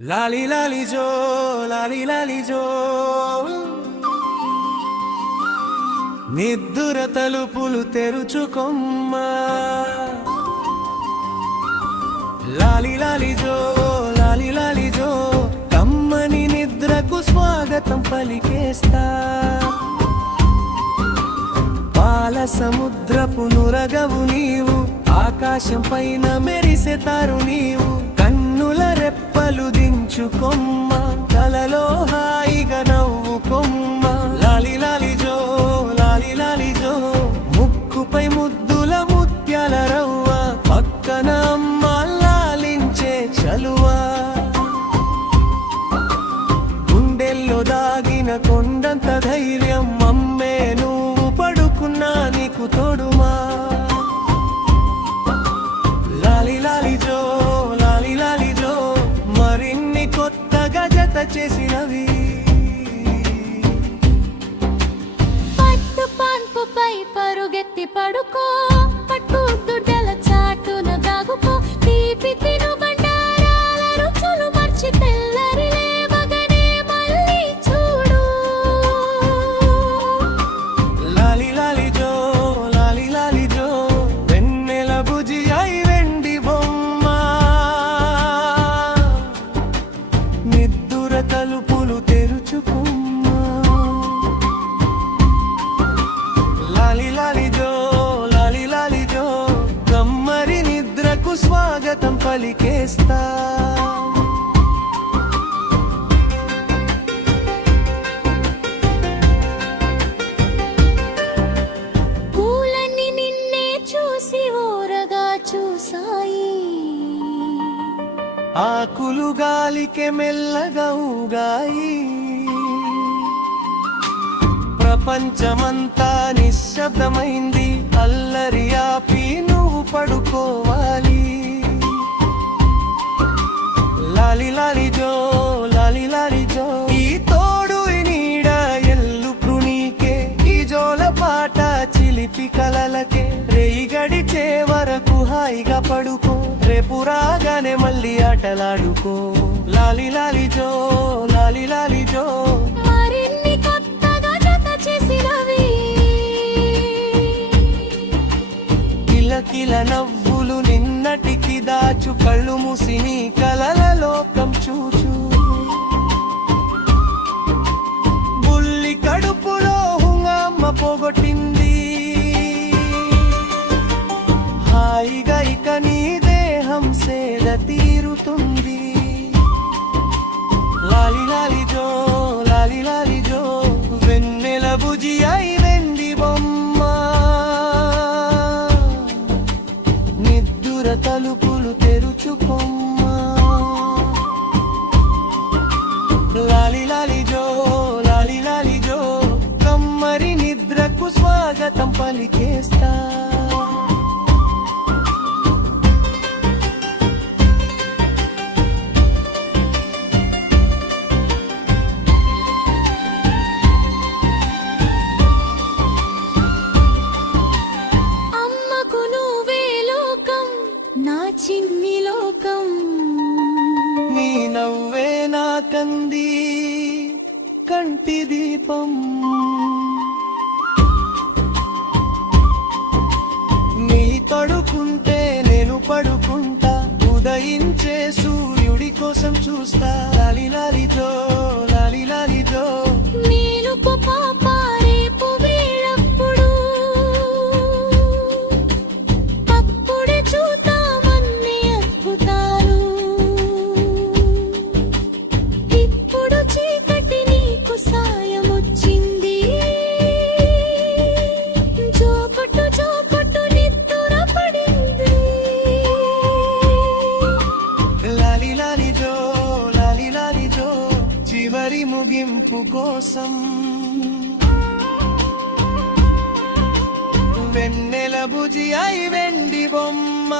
లాలి లాలి జో లాలి లాలి జో నిద్దుర తలుపులు తెరుచుకొమ్మా లాలి లాలి జో లాలి లాలి జో కమ్మని నిద్రకు స్వాగతం పలికేస్తా పాల సముద్రపు నురగవు నీవు ఆకాశం పైన మెరిసే తారు నీవు కన్నుల రెప్పలు దించుకొమ్మ కలలో హాయిగా నవ్వుకొమ్మ లాలి లాలి జో లాలి లాలి జో ముక్కుపై ముద్దుల ముత్యాల రవ్వ పక్కన అమ్మ లాలించే చలువా గుండెల్లో దాగిన కొండంత ధైర్యం అమ్మే నువ్వు పడుకున్నా నీకు తోడుమా లాలి లాలి జో లాలి లాలి జో మరిన్ని కొత్తగా జత చేసినవి పట్టు పాన్పుపై పరుగెత్తి పడుకో పట్టు దుడ్డల చాటున దాగుకో తీపి తిను బండారాల రుచులు మర్చి తెల్లరి లేవగనే మళ్ళీ చూడు లాలి లాలి జో లాలి లాలి జో వెన్నెల బుజి అయి వెండి బొమ్మ నిద్దుర తలుపులు తెరుచుకుమ్మా లాలి లాలి జో లాలి లాలి జో కమ్మరి నిద్రకు స్వాగతం పలికేస్తా పూలన్నీ నిన్నే చూసి ఓరగా చూసాయి ఆకులు గాలికే మెల్లగా ఊగాయి ప్రపంచమంతా నిశ్శబ్దమైంది అల్లరి ఆపి నువ్వు పడుకోవాలి లాలి లాలి జో లాలి లాలి జో ఈ తోడు ఈ నీడ ఎల్లు ప్రునీకే ఈ జోల పాట చిలిపి కలలకే రేయి గడిచే వరకు హాయిగా పడుకో రేపు రాగానే మళ్ళీ ఆటలాడుకో లాలి లాలి జో లాలి లాలి జో మరిన్ని కొత్తగా జత చేసినవి కిలకిల నవ్వులు నిన్నటికి దాచు కళ్ళు మూసి నీ కలల లోకం చూచు బుల్లి కడుపులో హుంగమ్మ పోగొట్టింది హాయిగా ఇక నీ దేహం సేద తీరుతుంది లాలి లాలి జో లాలి లాలి జో వెన్నెల బుజి అయి వెండి బొమ్మ నిద్దుర తలుపులు తెరుచుకొమ్మా లాలి లాలి జో లాలి లాలి జో కమ్మరి నిద్రకు స్వాగతం పలికేస్తా అమ్మకు నువ్వే లోకం నా చిన్ని లోకం నీ నవ్వే నా కంది కంటి దీపం నీ పడుకుంటే నేను పడుకుంటా ఉదయించే సూర్యుడి కోసం చూస్తా లాలి లాలి జో లాలి లాలి జో మేలుకు పాప రేపు వేళప్పుడు అప్పుడే చూద్దామన్ని అద్భుతాలు ఇప్పుడు చీకటి నీకు సాయమొచ్చింది జోకొట్టు జోకొట్టు నిద్దుర పడింది లాలి లాలి జో లాలి లాలి జో చివరి ముగింపు కోసం వెన్నెల బుజి అయి వెండి బొమ్మ